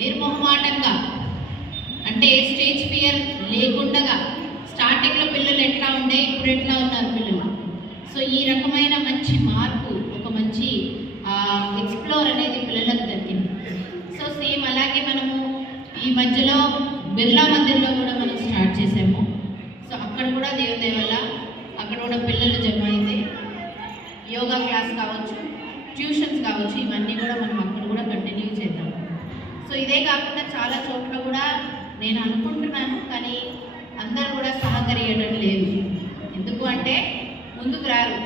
నిర్మోహమాటంగా, అంటే stage fear లేకుండా స్టార్టింగ్లో పిల్లలు ఎట్లా ఉండే ఇప్పుడు ఎట్లా ఉన్నారు పిల్లలు. సో ఈ రకమైన మంచి మార్పు, ఒక మంచి ఎక్స్ప్లోర్ అనేది పిల్లలకు దక్కింది. సో సేమ్ అలాగే మనము ఈ మధ్యలో బిర్లా మందిర్లో కూడా మనం స్టార్ట్ చేసాము. సో అక్కడ కూడా దేవుని వల్ల అక్కడ కూడా పిల్లలు జమ అయితే యోగా క్లాస్ కావచ్చు, ట్యూషన్స్ కావచ్చు, ఇవన్నీ కూడా మనం అక్కడ కూడా కంటిన్యూ చేద్దాం. సో ఇదే కాకుండా చాలా చోట్ల కూడా నేను అనుకుంటున్నాను, కానీ అందరూ కూడా సహకరియడం లేదు. ఎందుకు అంటే ముందుకు రారు.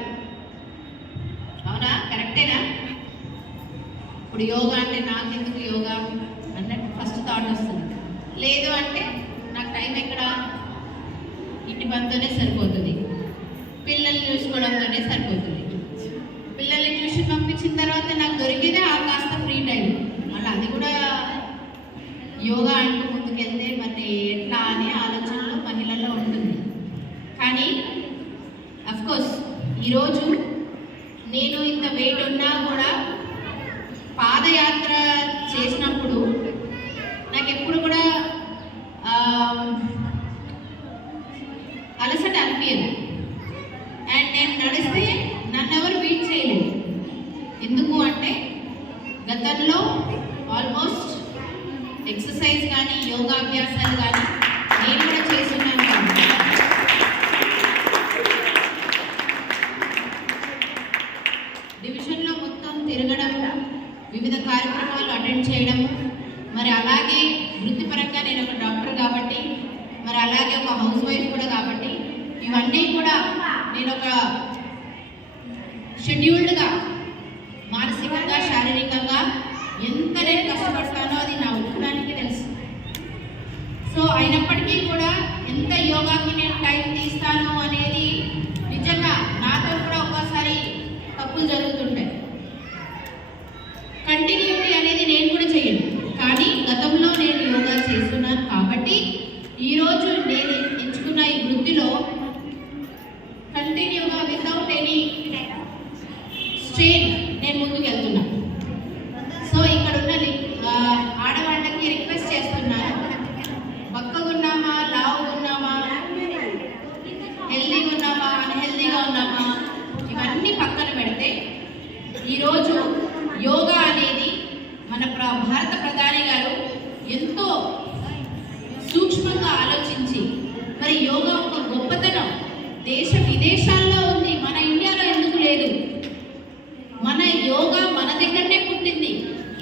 అవునా? కరెక్టేనా? ఇప్పుడు యోగా అంటే నాకెందుకు యోగా అన్నట్టు ఫస్ట్ థాట్ వస్తుంది. లేదు అంటే నాకు టైం ఎక్కడ, ఇంటి పనితోనే సరిపోతుంది, పిల్లల్ని చూసుకోవడంతోనే సరిపోతుంది. పిల్లల్ని ట్యూషన్ పంపించిన తర్వాత నాకు దొరికేదే ఆ కాస్త ఫ్రీ టైం. మళ్ళీ అది కూడా యోగా అంటూ ముందుకెళ్తే మరి ఎట్లా అనే ఆలోచనలు మహిళల్లో ఉంటుంది. కానీ అఫ్కోర్స్ ఈరోజు నేను ఇంత వెయిట్ ఉన్నా కూడా పాదయాత్ర చేసినప్పుడు నాకు ఎప్పుడు కూడా అలసట అనిపించదు. అండ్ నేను నడిస్తే నన్ను ఎవరు బీట్ చేయలేదు. ఎందుకు అంటే గతంలో ఆల్మోస్ట్ ఎక్సర్సైజ్ కానీ యోగాభ్యాసాలు కానీ నేను కూడా చేస్తున్నాను. డివిజన్లో మొత్తం తిరగడం, వివిధ కార్యక్రమాలు అటెండ్ చేయడము, మరి అలాగే వృత్తిపరంగా నేను ఒక డాక్టర్ కాబట్టి, మరి అలాగే ఒక హౌస్ వైఫ్ కూడా కాబట్టి, ఇవన్నీ కూడా నేను ఒక షెడ్యూల్డ్గా మానసికంగా శారీరకంగా ఎంత నేను కష్టపడతానో అది నా ఒక్కదానికి తెలుసు. సో అయినప్పటికీ కూడా ఎంత యోగాకి నేను టైం తీస్తాను అనేది నిజంగా నాతో కూడా ఒక్కోసారి తప్పులు జరుగుతుంటాయి. కంటిన్యూటీ అనేది నేను కూడా చేయను, కానీ గతంలో నేను యోగా చేస్తున్నాను కాబట్టి ఈరోజు నేను ఎంచుకున్న ఈ వృత్తిలో కంటిన్యూగా వితౌట్ ఎనీ స్ట్రెయిన్ నేను ముందుకు వెళ్తున్నాను. సో ఇక్కడ ఉన్న ఆడవాళ్ళకి రిక్వెస్ట్ చేస్తున్నాను, బక్కగున్నామా, లావుగున్నామా, హెల్దీగా ఉన్నామా, అన్హెల్దీగా ఉన్నామా, ఇవన్నీ పక్కన పెడితే ఈరోజు యోగా అనేది మన భారత ప్రధాని గారు ఎంతో సూక్ష్మంగా ఆలోచించి, మరి యోగా ఒక గొప్పతనం దేశ విదేశాల్లో ఉంది, మన ఇండియాలో ఎందుకు లేదు? మన యోగా మన దగ్గరనే పుట్టింది,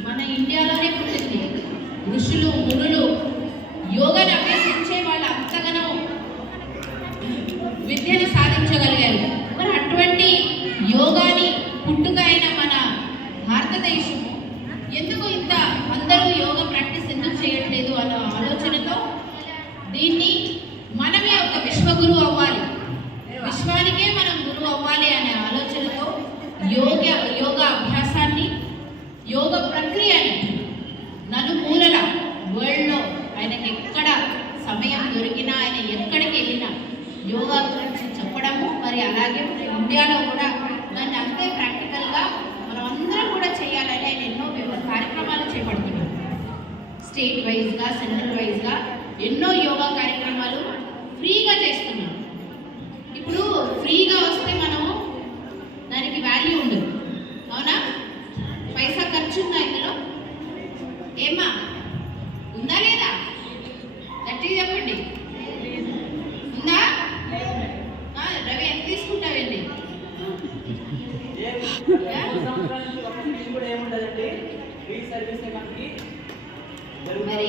మన ఇండియాలోనే పుట్టింది. ఋషులు మునులు యోగాను అభ్యసించే వాళ్ళు అంతగానో విద్యను సాధించగలిగారు. మరి అటువంటి యోగాని పుట్టుక అయిన మన భారతదేశము ఎందుకు ఇంత అందరూ యోగా ప్రాక్టీస్ ఎందుకు చేయట్లేదు అన్న ఆలోచనతో దీన్ని మనమే ఒక విశ్వగురువు అవ్వాలి, విశ్వానికే మనం గురువు అవ్వాలి అనే ఆలోచనతో యోగా అభ్యాసాన్ని, యోగ ప్రక్రియని నలుమూలల వరల్డ్లో ఆయనకి ఎక్కడ సమయం దొరికినా, ఆయన ఎక్కడికి వెళ్ళినా యోగా గురించి చెప్పడము, మరి అలాగే ఇండియాలో కూడా దాన్ని అంతే ప్రాక్టికల్గా మనం అందరం కూడా చేయాలని ఆయన ఎన్నో కార్యక్రమాలు చేపడుతున్నాం. స్టేట్ వైజ్గా, సెంట్రల్ వైజ్గా ఎన్నో యోగా కార్యక్రమాలు ఫ్రీగా చేస్తున్నాం. ఇప్పుడు ఫ్రీగా వస్తే మనము దానికి వాల్యూ ఉండదు. అవునా? పైసా ఖర్చు ఉందా ఇందులో? ఏమా ఉందా లేదా? గట్టిగా చెప్పండి. ఉందా? రవి ఎంత తీసుకుంటావండి? మరి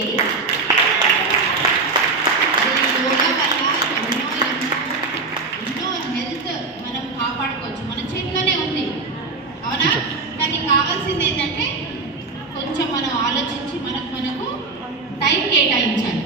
హెల్త్ మనం కాపాడుకోవచ్చు, మన చేతిలోనే ఉంది. అవునా? దానికి కావాల్సింది ఏంటంటే కొంచెం మనం ఆలోచించి మనకు టైం కేటాయించాలి.